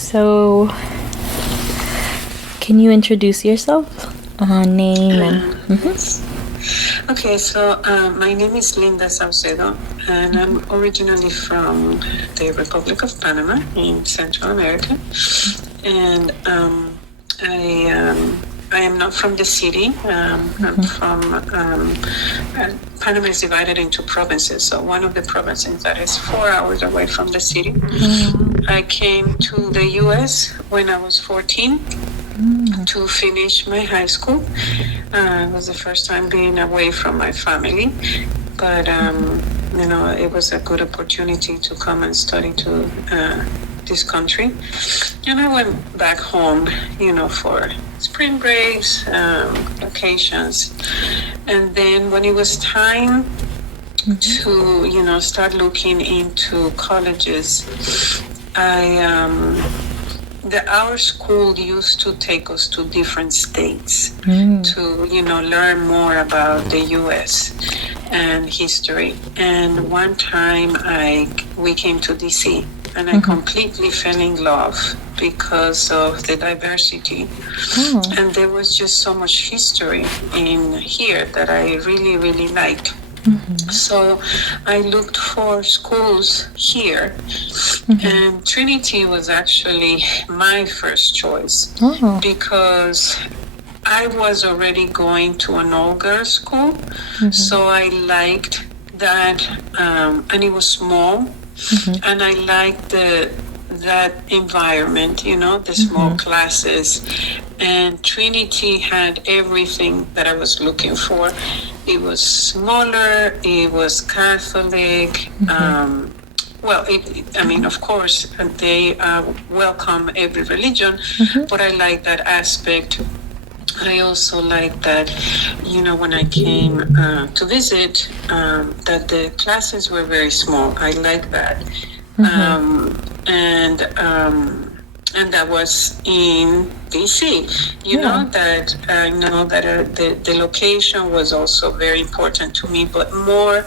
So, can you introduce yourself? Name and... Yes. Okay, so my name is Linda Saucedo, and I'm originally from the Republic of Panama in Central America. And I am not from the city. I'm from Panama is divided into provinces. So one of the provinces that is 4 hours away from the city. I came to the U.S. when I was 14 to finish my high school. It was the first time being away from my family, but it was a good opportunity to come and study to this country. And I went back home, for spring breaks, vacations. And then when it was time to, start looking into colleges, our school used to take us to different states to, learn more about the U.S. and history. And one time we came to D.C. and I completely fell in love because of the diversity. And there was just so much history in here that I really, really liked. So I looked for schools here, and Trinity was actually my first choice because I was already going to an all-girls school, so I liked that, and it was small, and I liked that environment, the small classes. And Trinity had everything that I was looking for. It was smaller, it was Catholic. Of course, they welcome every religion, but I like that aspect. I also like that, when I came to visit, that the classes were very small. I like that. And that was in DC. That I know that the location was also very important to me, but more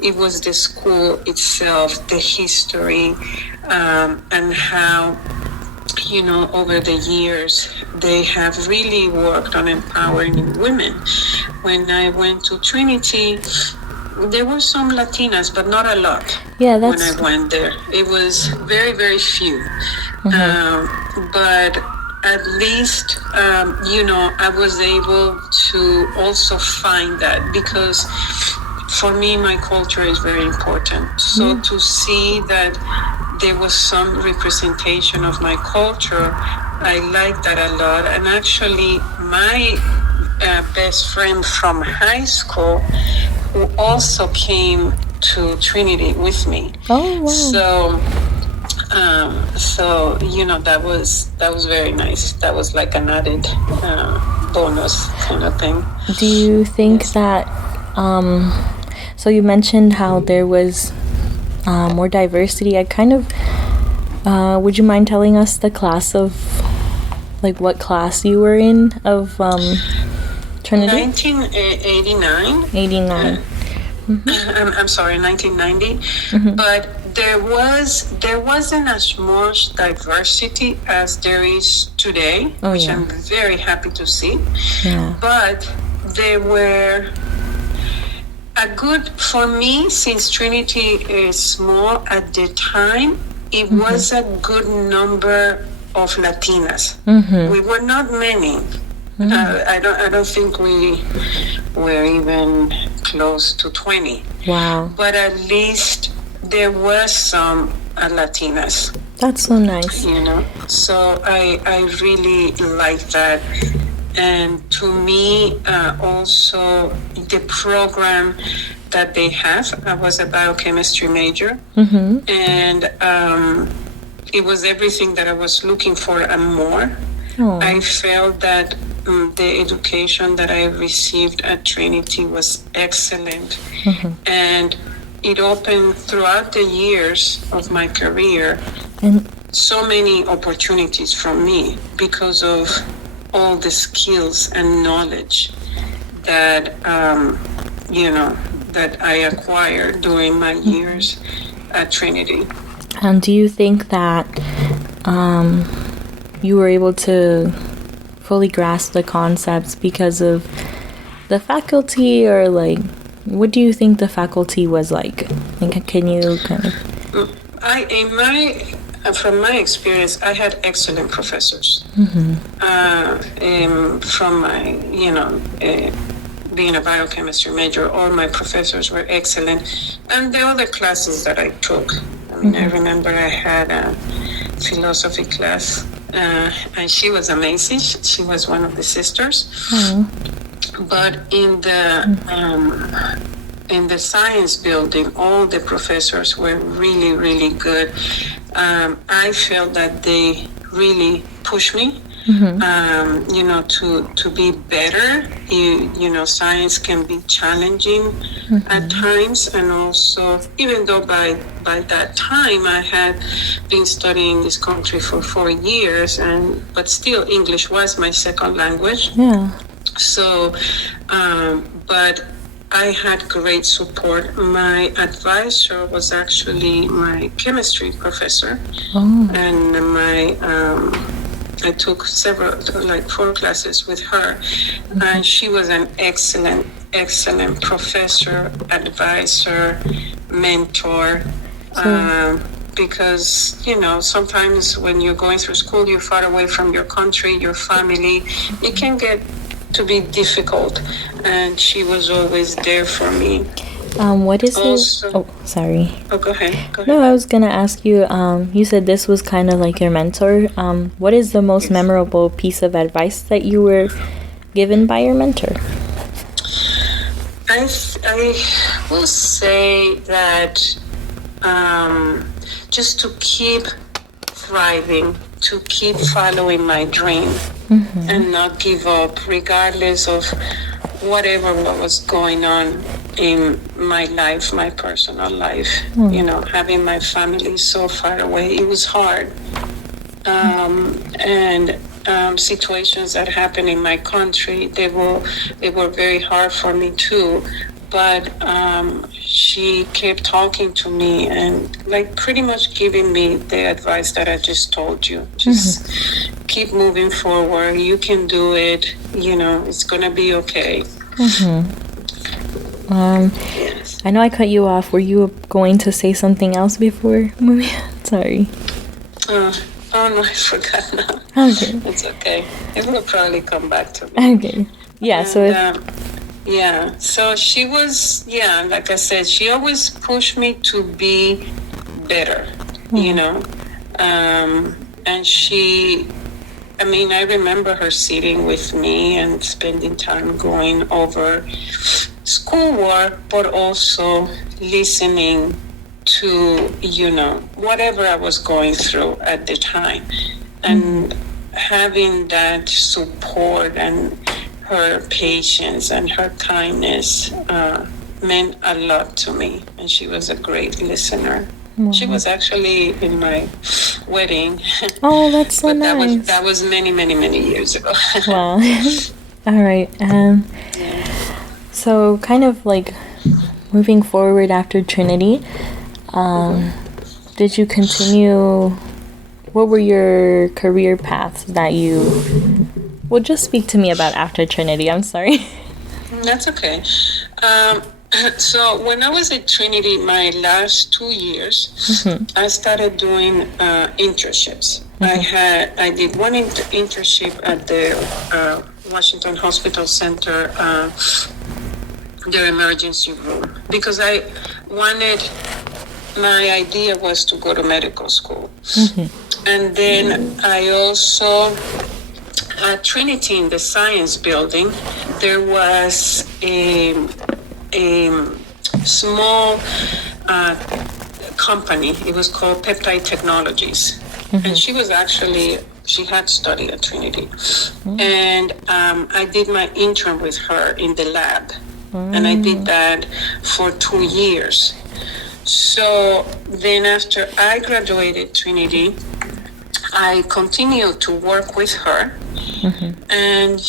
it was the school itself, the history, and how, over the years, they have really worked on empowering women. When I went to Trinity, there were some Latinas, but not a lot. Yeah, when I went there. It was very, very few. But at least, I was able to also find that, because for me, my culture is very important. So to see that there was some representation of my culture, I like that a lot. And actually, my best friend from high school, who also came to Trinity with me. Oh, wow. So that was very nice. That was like an added bonus kind of thing. Do you think that, so you mentioned how there was more diversity. I kind of, would you mind telling us the class of, like, what class you were in of Trinity? 1989. 89. I'm sorry, 1990. But there wasn't as much diversity as there is today, which I'm very happy to see. Yeah. But there were for me, since Trinity is small at the time, it was a good number of Latinas. We were not many. I don't think we were even close to 20. Wow. But at least there was some Latinas. That's so nice. So I really like that. And to me, also the program that they have, I was a biochemistry major, and it was everything that I was looking for and more. I felt that the education that I received at Trinity was excellent, and it opened throughout the years of my career so many opportunities for me because of all the skills and knowledge that that I acquired during my years at Trinity. And do you think that you were able to fully grasp the concepts because of the faculty, or like, what do you think the faculty was like? Can you kind of... From my experience, I had excellent professors. From my, being a biochemistry major, all my professors were excellent. And the other classes that I took, I remember I had a philosophy class, and she was amazing. She was one of the sisters. But in the science building, all the professors were really, really good. I felt that they really pushed me, to be better. Science can be challenging at times, and also, even though by that time I had been studying this country for 4 years, but still English was my second language. Yeah. So, but I had great support. My advisor was actually my chemistry professor, and I took 4 classes with her, and she was an excellent professor, advisor, mentor. Because, sometimes when you're going through school, you're far away from your country, your family, it can get to be difficult, and she was always there for me. What is also, it? Oh, sorry. Oh, go ahead. No, I was gonna ask you. You said this was kind of like your mentor. What is the most memorable piece of advice that you were given by your mentor? I will say that just to keep thriving, to keep following my dream, and not give up, regardless of whatever was going on in my life, my personal life. Having my family so far away, it was hard. And situations that happened in my country, they were very hard for me too. But she kept talking to me and pretty much giving me the advice that I just told you. Just keep moving forward. You can do it. It's gonna be okay. Yes. I know I cut you off. Were you going to say something else before moving on? Sorry. Oh no, I forgot now. Okay. It's okay. It will probably come back to me. Okay. Yeah. So she was, like I said, she always pushed me to be better, and she, I remember her sitting with me and spending time going over schoolwork, but also listening to, whatever I was going through at the time. And having that support and her patience and her kindness meant a lot to me. And she was a great listener. She was actually in my wedding. Oh, that's so but nice. That was many, many, many years ago. Wow. All right. So kind of moving forward after Trinity, did you continue? What were your career paths that you... Well, just speak to me about after Trinity. I'm sorry. That's okay. So when I was at Trinity, my last 2 years, I started doing internships. I did one internship at the Washington Hospital Center, their emergency room, because my idea was to go to medical school. And then I also, at Trinity in the science building, there was a small company. It was called Peptide Technologies. And she had studied at Trinity. And I did my intern with her in the lab. And I did that for 2 years. So then after I graduated Trinity, I continued to work with her. And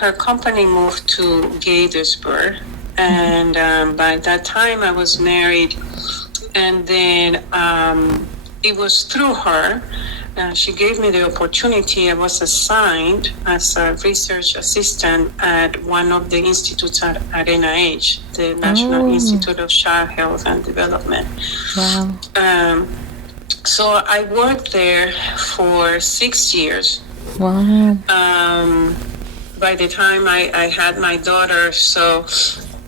her company moved to Gaithersburg. And by that time I was married. And then it was through her. She gave me the opportunity. I was assigned as a research assistant at one of the institutes at NIH, the National Institute of Child Health and Development. Wow. So I worked there for 6 years. Wow. By the time I had my daughter, so,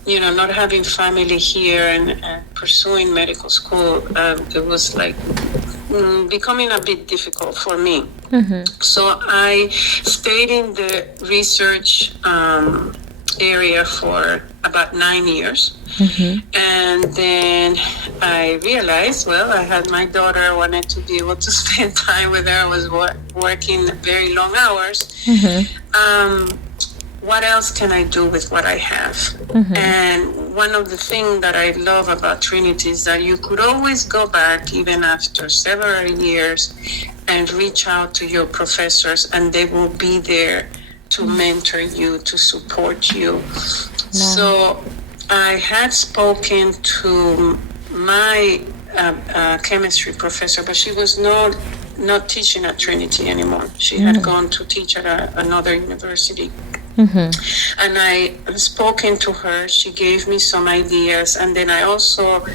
not having family here and pursuing medical school, it was like becoming a bit difficult for me. So I stayed in the research area for about 9 years. And then I realized, I had my daughter. I wanted to be able to spend time with her. I was working very long hours. What else can I do with what I have? And one of the things that I love about Trinity is that you could always go back, even after several years, and reach out to your professors, and they will be there to mentor you, to support you. So I had spoken to my chemistry professor, but she was not teaching at Trinity anymore. She had gone to teach at another university. And I spoken to her. She gave me some ideas, and then I also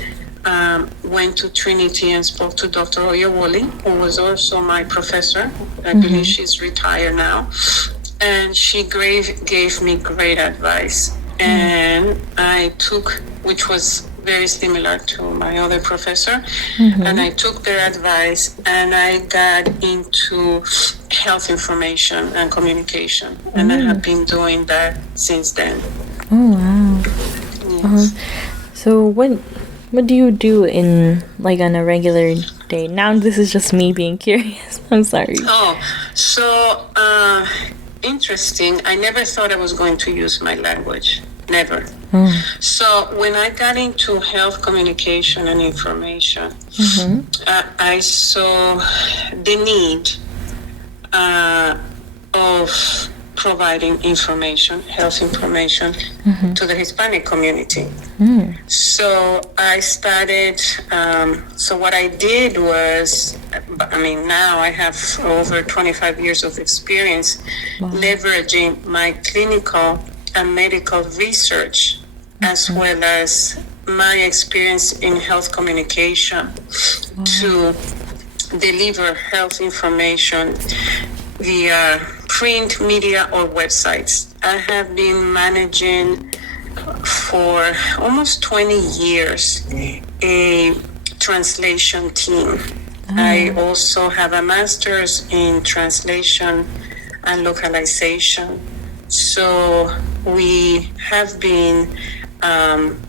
went to Trinity and spoke to Dr. Oyewole, who was also my professor. I believe she's retired now. And she gave me great advice. And I took, which was very similar to my other professor, and I took their advice, and I got into health information and communication, and I have been doing that since then. Oh, wow. Yes. So what do you do in, like, on a regular day? Now this is just me being curious. I'm sorry. Interesting. I never thought I was going to use my language. Never. So when I got into health communication and information, I saw the need of providing information, health information, to the Hispanic community. So I started, so what I did was, now I have over 25 years of experience leveraging my clinical and medical research, as well as my experience in health communication, to deliver health information via print, media, or websites. I have been managing for almost 20 years a translation team. I also have a master's in translation and localization. So we have been,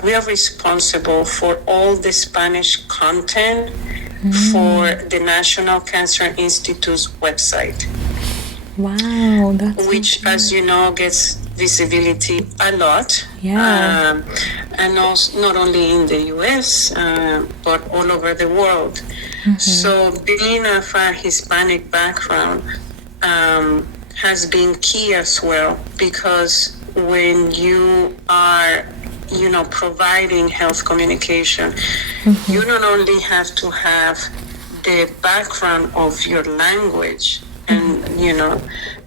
we are responsible for all the Spanish content for the National Cancer Institute's website. Wow, that's which, as you know, gets visibility a lot. Yeah. And also not only in the US, but all over the world. So being of a Hispanic background has been key as well, because when you are, providing health communication, you not only have to have the background of your language, and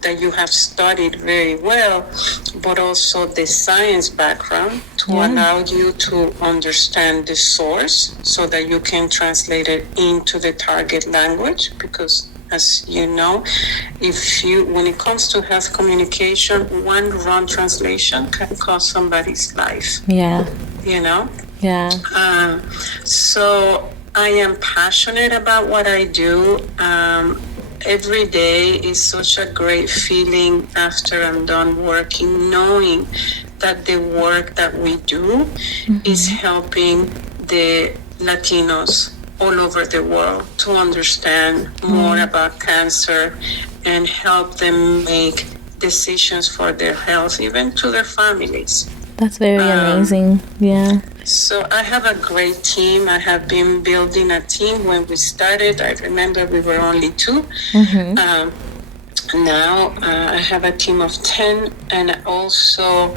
that you have studied very well, but also the science background to allow you to understand the source, so that you can translate it into the target language. Because, as you know, when it comes to health communication, one wrong translation can cost somebody's life. Yeah. Yeah. So I am passionate about what I do. Every day is such a great feeling after I'm done working, knowing that the work that we do is helping the Latinos all over the world to understand more about cancer and help them make decisions for their health, even to their families. That's very amazing. Yeah. So I have a great team. I have been building a team. When we started, I remember we were only 2. Now I have a team of 10, and also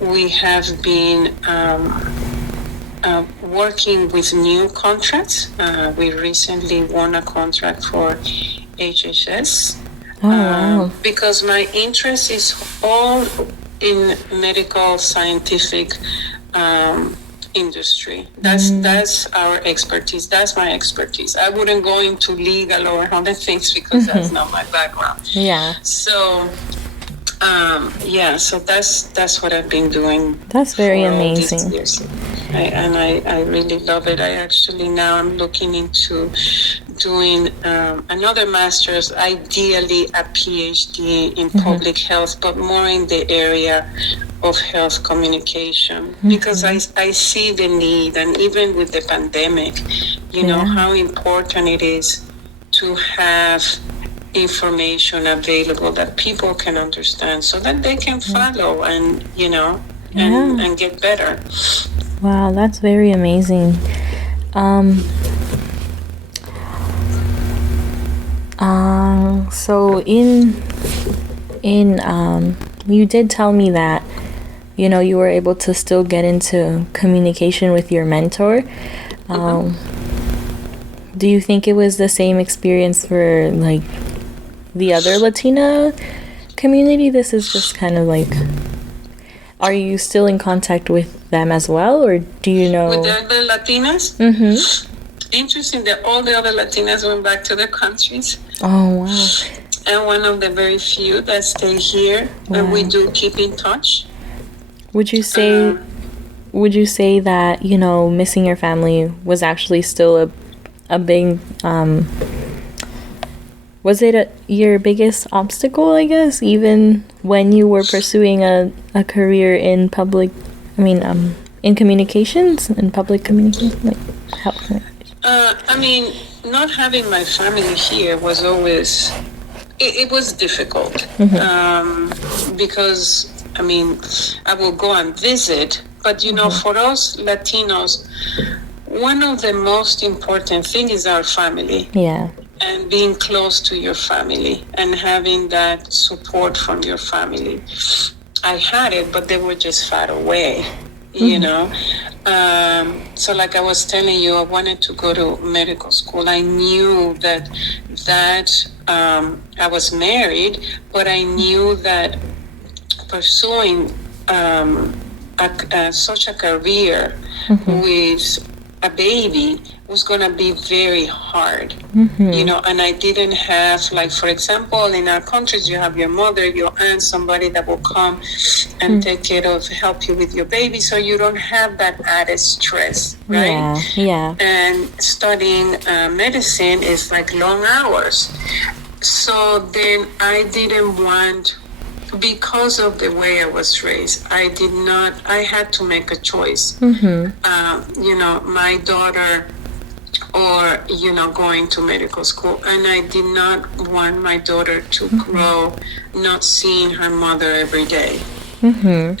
we have been working with new contracts. We recently won a contract for HHS. Oh, wow. Because my interest is all in medical scientific industry. That's our expertise. That's my expertise. I wouldn't go into legal or other things because that's not my background. Yeah. So so that's what I've been doing. That's very for all these amazing. years. I really love it. I actually now I'm looking into doing another master's, ideally a PhD in public health, but more in the area of health communication, because I see the need, and even with the pandemic, you know, how important it is to have information available that people can understand so that they can follow and, you know, and get better. Wow, that's very amazing. So you did tell me that, you know, you were able to still get into communication with your mentor. Do you think it was the same experience for like the other Latina community? This is just kind of like, are you still in contact with them as well, or do you know? With the other Latinas? Interesting that all the other Latinas went back to their countries. Oh, wow. And one of the very few that stay here, and we do keep in touch. Would you say that, you know, missing your family was actually still a big, was it your biggest obstacle, I guess, even when you were pursuing a career in in communications, in public communications, like health communication? I mean, not having my family here was always, it was difficult. Because, I mean, I will go and visit, but, you know, for us Latinos, one of the most important things is our family. Yeah. And being close to your family and having that support from your family. I had it, but they were just far away, you know. So like I was telling you, I wanted to go to medical school. I knew that I was married, but I knew that pursuing such a career with a baby was going to be very hard, you know, and I didn't have, like, for example, in our countries, you have your mother, your aunt, somebody that will come and take care of, help you with your baby, so you don't have that added stress, right? Yeah. And studying medicine is like long hours. So then I didn't want, because of the way I was raised, I had to make a choice. You know, my daughter or, you know, going to medical school. And I did not want my daughter to grow not seeing her mother every day. And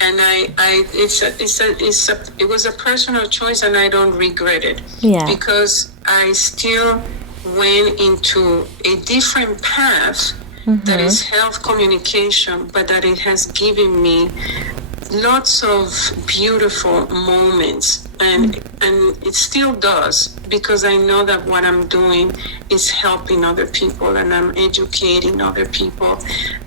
it was a personal choice, and I don't regret it. Yeah. Because I still went into a different path that is health communication, but that it has given me lots of beautiful moments, and it still does, because I know that what I'm doing is helping other people, and I'm educating other people,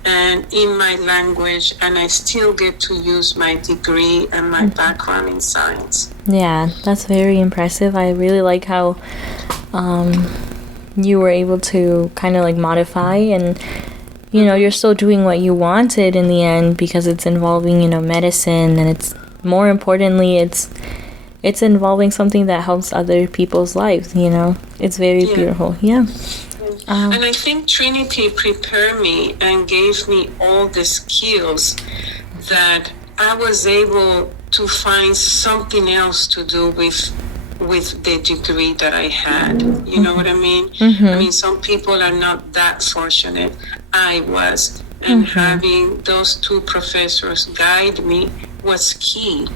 and in my language, and I still get to use my degree and my background in science. Yeah, that's very impressive. I really like how you were able to kind of like modify, and you know, you're still doing what you wanted in the end, because it's involving, you know, medicine, and it's more importantly, it's involving something that helps other people's lives, you know. It's very beautiful. Yeah. And I think Trinity prepared me and gave me all the skills that I was able to find something else to do with the degree that I had. You know what I mean? I mean, some people are not that fortunate. I was. And having those two professors guide me was key,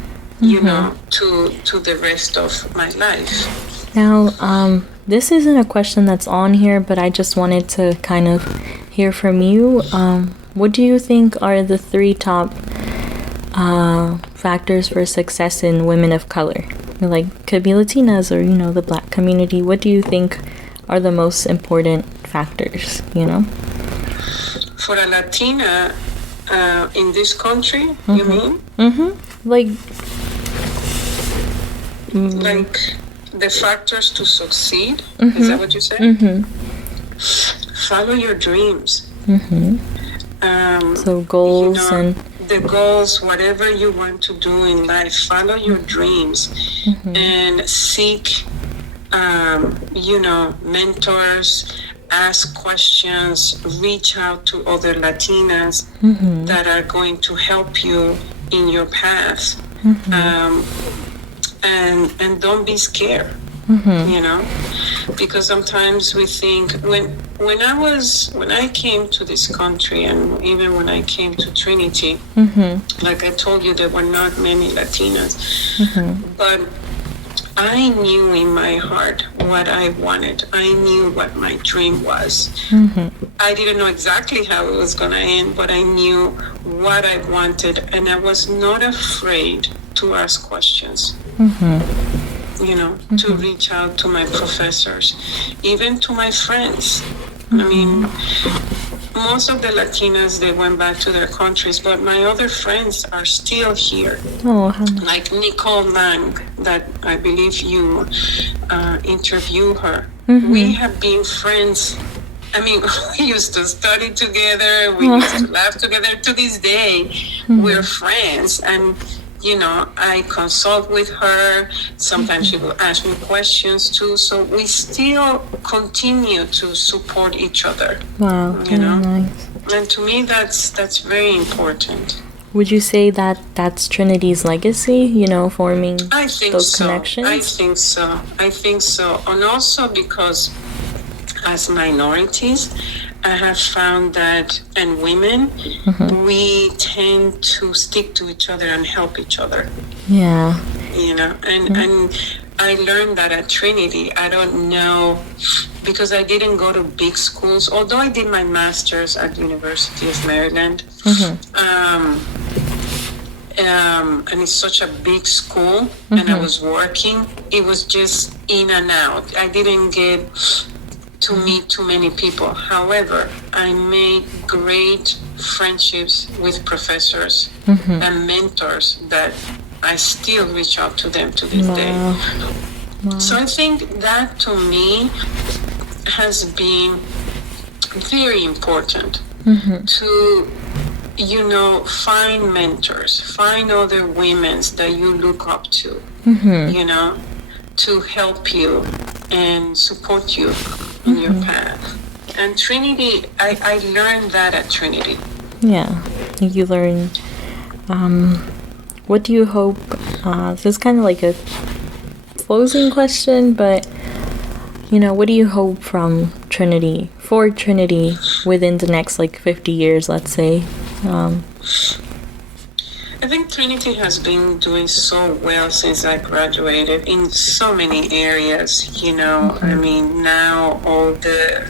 you know, to the rest of my life. Now, this isn't a question that's on here, but I just wanted to kind of hear from you. What do you think are the 3 top factors for success in women of color? like could be Latinas or, the Black community. What do you think are the most important factors, For a Latina in this country, you mean? Like the factors to succeed? Is that what you said? Follow your dreams. So goals and the goals, whatever you want to do in life, follow your dreams and seek, mentors, ask questions, reach out to other Latinas that are going to help you in your path. And don't be scared, because sometimes we think when I came to this country, and even when I came to Trinity, like I told you, there were not many Latinas, but I knew in my heart what I wanted. I knew what my dream was. I didn't know exactly how it was going to end, but I knew what I wanted, and I was not afraid to ask questions. To reach out to my professors, even to my friends. I mean, most of the Latinas, they went back to their countries, but my other friends are still here. Like Nicole Lang, that I believe you interview her. We have been friends. I mean, we used to study together. We used to laugh together. To this day, we're friends. And I consult with her. Sometimes she will ask me questions too. So we still continue to support each other. Wow, nice. And to me, that's very important. Would you say that that's Trinity's legacy, forming those connections? I think so. And also because as minorities, I have found that, and women, we tend to stick to each other and help each other. Yeah. And I learned that at Trinity. I don't know, because I didn't go to big schools, although I did my master's at the University of Maryland. And it's such a big school, and I was working. It was just in and out. I didn't get to meet too many people. However, I made great friendships with professors and mentors that I still reach out to them to this day. Wow. So I think that to me has been very important to, find mentors, find other women that you look up to, to help you and support you in your path. And Trinity, I learned that at Trinity. Yeah, you learn. What do you hope? This is kind of like a closing question, but what do you hope from Trinity, for Trinity, within the next 50 years, let's say? I think Trinity has been doing so well since I graduated in so many areas, I mean, now all the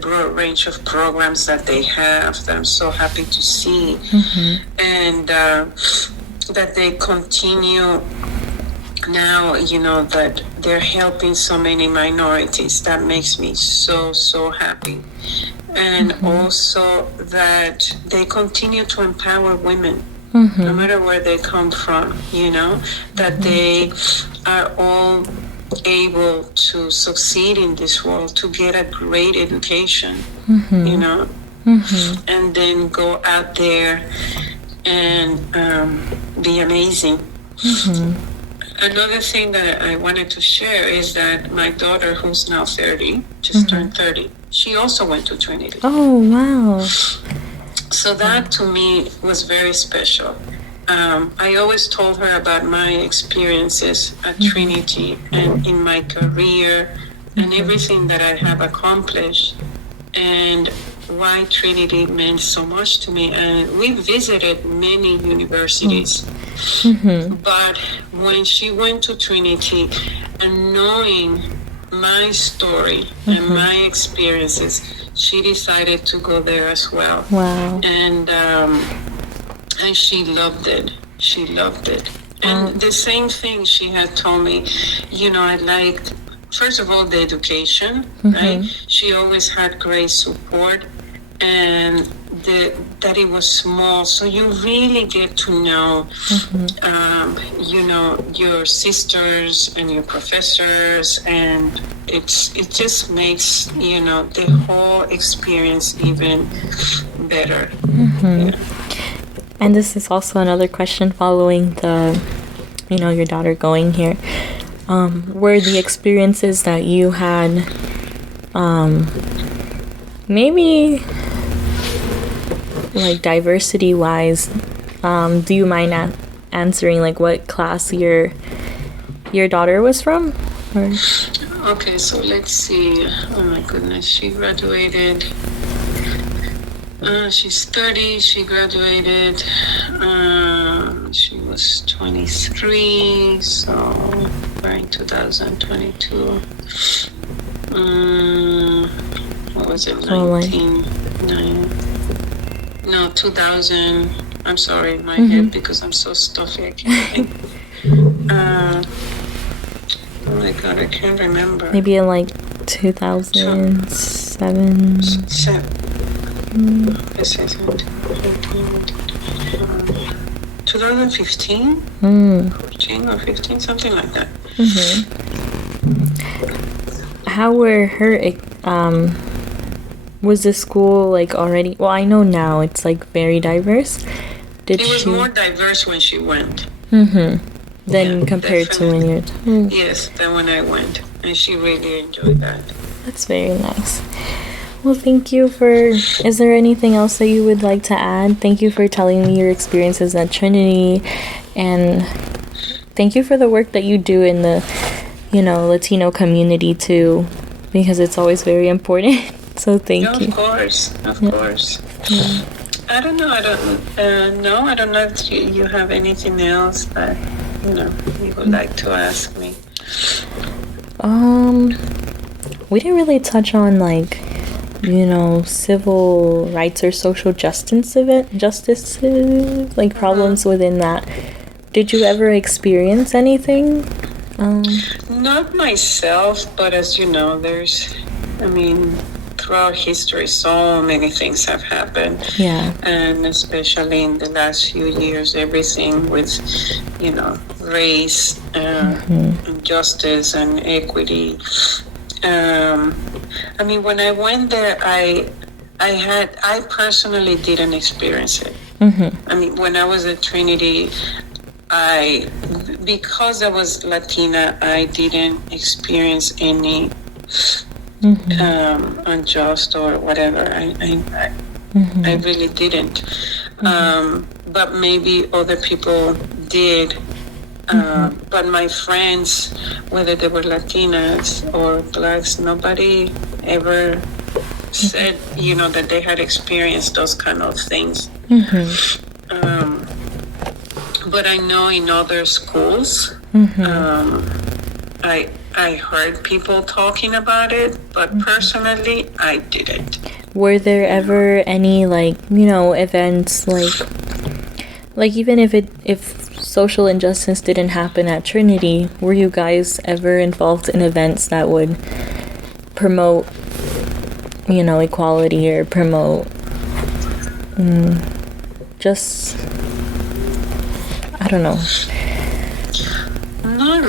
broad range of programs that they have, that I'm so happy to see. And that they continue now, that they're helping so many minorities. That makes me so, so happy. And also that they continue to empower women, no matter where they come from, that they are all able to succeed in this world, to get a great education, and then go out there and be amazing. Another thing that I wanted to share is that my daughter, who's now 30, just turned 30, she also went to Trinity. Oh, wow. So that to me was very special. I always told her about my experiences at Trinity and in my career and everything that I have accomplished, and why Trinity meant so much to me. And we visited many universities, but when she went to Trinity and knowing my story and my experiences, she decided to go there as well. Wow. And she loved it. She loved it. And the same thing she had told me, I liked, first of all, the education, right? She always had great support, and that it was small, so you really get to know, your sisters and your professors, and it just makes the whole experience even better. Yeah. And this is also another question following your daughter going here. Were the experiences that you had, maybe like diversity wise, do you mind answering like what class your daughter was from? Or? Okay, so let's see. Oh my goodness, she graduated. She's 30. She graduated. She was 23, so we're in 2022. What was it? 2000. I'm sorry, my head, because I'm so stuffy. I can't think. Oh my God, I can't remember. Maybe in like 2007. 2015? 14 or 15, something like that. How were her, was the school like already, well, I know now it's like very diverse. It was more diverse when she went. Than compared definitely. To when you're... Yes, than when I went. And she really enjoyed that. That's very nice. Well, thank you for... Is there anything else that you would like to add? Thank you for telling me your experiences at Trinity. And thank you for the work that you do in the, Latino community too. Because it's always very important. So thank you. Of course. Yeah. I don't know. I don't know if you have anything else that, you would like to ask me. We didn't really touch on like, civil rights or social justices, like problems within that. Did you ever experience anything? Not myself, but as you know, throughout history, so many things have happened. Yeah. And especially in the last few years, everything with, race, and justice and equity. When I went there, I personally didn't experience it. When I was at Trinity, because I was Latina, I didn't experience any unjust or whatever. I really didn't. But maybe other people did. But my friends, whether they were Latinas or Blacks, nobody ever said, that they had experienced those kind of things. But I know in other schools, I heard people talking about it, but personally, I didn't. Were there ever any events like even if social injustice didn't happen at Trinity, were you guys ever involved in events that would promote equality or promote just I don't know. Not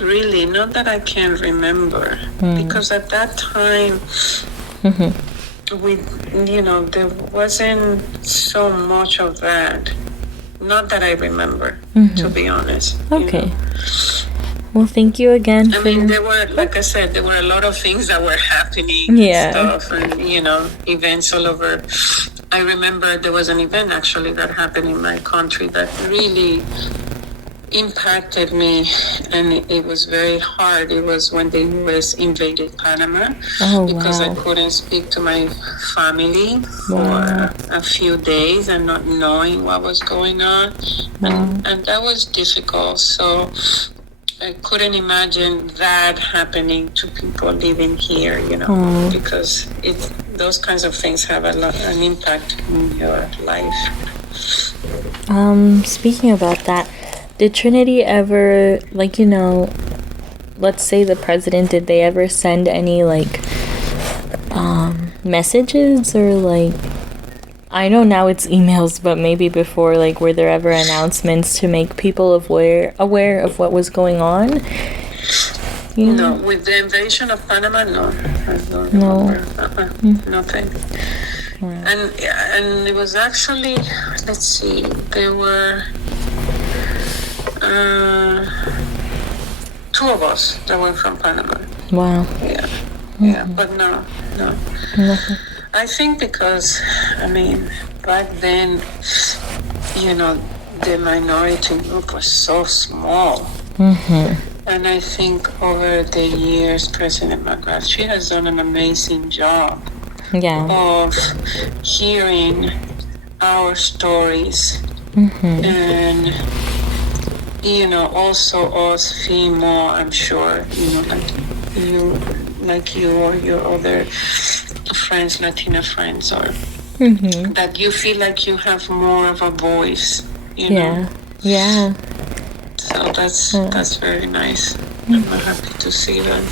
really. Not that I can remember. Because at that time, there wasn't so much of that. Not that I remember, to be honest. Okay. Well, thank you again. There were, like I said, there were a lot of things that were happening and stuff, and, events all over. I remember there was an event actually that happened in my country that really impacted me, and it was very hard. It was when the U.S. invaded Panama, because I couldn't speak to my family for a few days and not knowing what was going on, and that was difficult. So I couldn't imagine that happening to people living here, because those kinds of things have an impact in your life. Speaking about that, Did Trinity ever, like, let's say the president, did they ever send any, like, messages or, like, I know now it's emails, but maybe before, like, were there ever announcements to make people aware of what was going on? No, with the invasion of Panama, no. I don't remember. Nothing. Right. And it was actually, let's see, there were 2 of us that were from Panama. Wow. Yeah. Yeah, but no. Nothing. I think because, back then, the minority group was so small. And I think over the years, President McGrath, she has done an amazing job of hearing our stories. And, also us female, I'm sure, like you or your other friends, Latina friends, or that you feel like you have more of a voice, know? Yeah. So that's very nice. I'm happy to see that.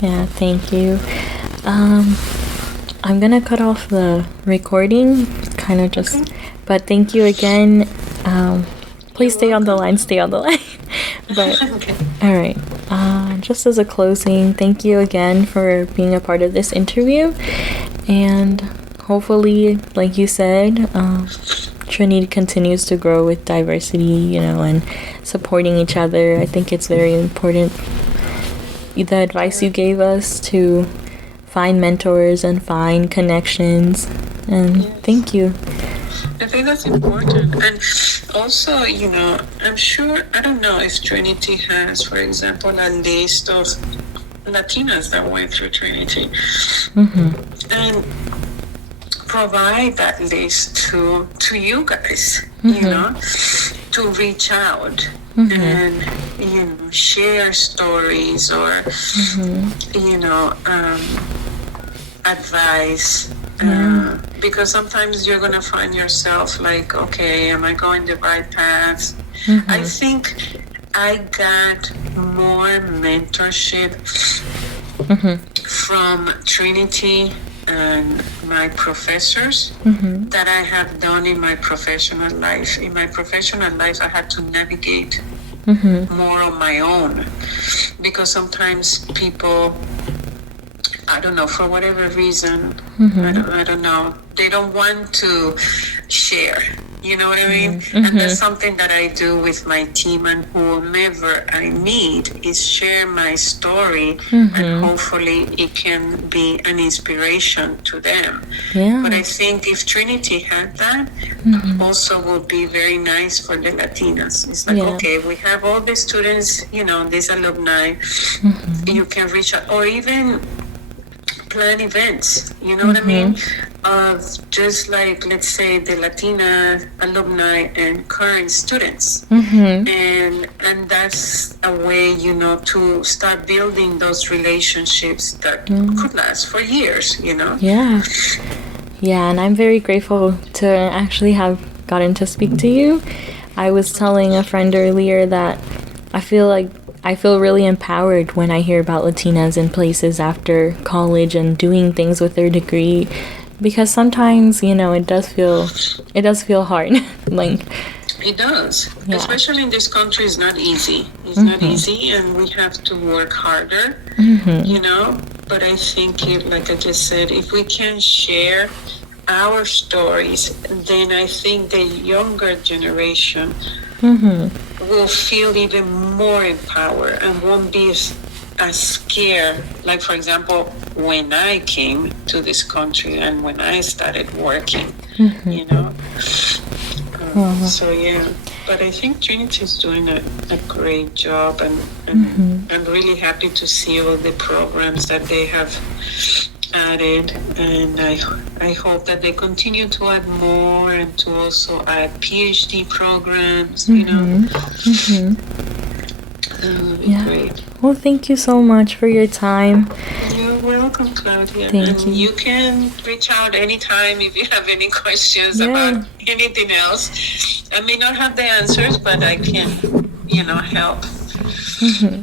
Yeah, thank you. I'm gonna cut off the recording, kind of just, but thank you again. Please stay on the line. But okay. All right. Just as a closing, thank you again for being a part of this interview, and hopefully, like you said, Trinity continues to grow with diversity, and supporting each other. I think it's very important. The advice you gave us to find mentors and find connections, and thank you. I think that's important. And also, I'm sure, I don't know if Trinity has, for example, a list of Latinas that went through Trinity. And provide that list to you guys, to reach out and, share stories or, advice. Because sometimes you're going to find yourself like, okay, am I going the right path? I think I got more mentorship from Trinity and my professors that I have done in my professional life. In my professional life, I had to navigate more on my own, because sometimes people, I don't know, for whatever reason, I don't know, they don't want to share. You know what I mean? And that's something that I do with my team, and whomever I meet is share my story, and hopefully it can be an inspiration to them. But I think if Trinity had that, also would be very nice for the Latinas. It's like, okay, we have all the students, these alumni, you can reach out, or even plan events, you know what I mean? Of just like, let's say, the Latina alumni and current students. And that's a way, to start building those relationships that could last for years, Yeah, and I'm very grateful to actually have gotten to speak to you. I was telling a friend earlier that I feel really empowered when I hear about Latinas in places after college and doing things with their degree, because sometimes, it does feel hard. Like, it does. Especially in this country, it's not easy. It's not easy, and we have to work harder, But I think, like I just said, if we can share our stories, then I think the younger generation will feel even more empowered and won't be as scared. Like, for example, when I came to this country and when I started working, So, but I think Trinity is doing a great job, and I'm really happy to see all the programs that they have added, and I hope that they continue to add more, and to also add PhD programs, That would be great. Well, thank you so much for your time. You're welcome, Claudia. Thank you. You can reach out anytime if you have any questions about anything else. I may not have the answers, but I can, help.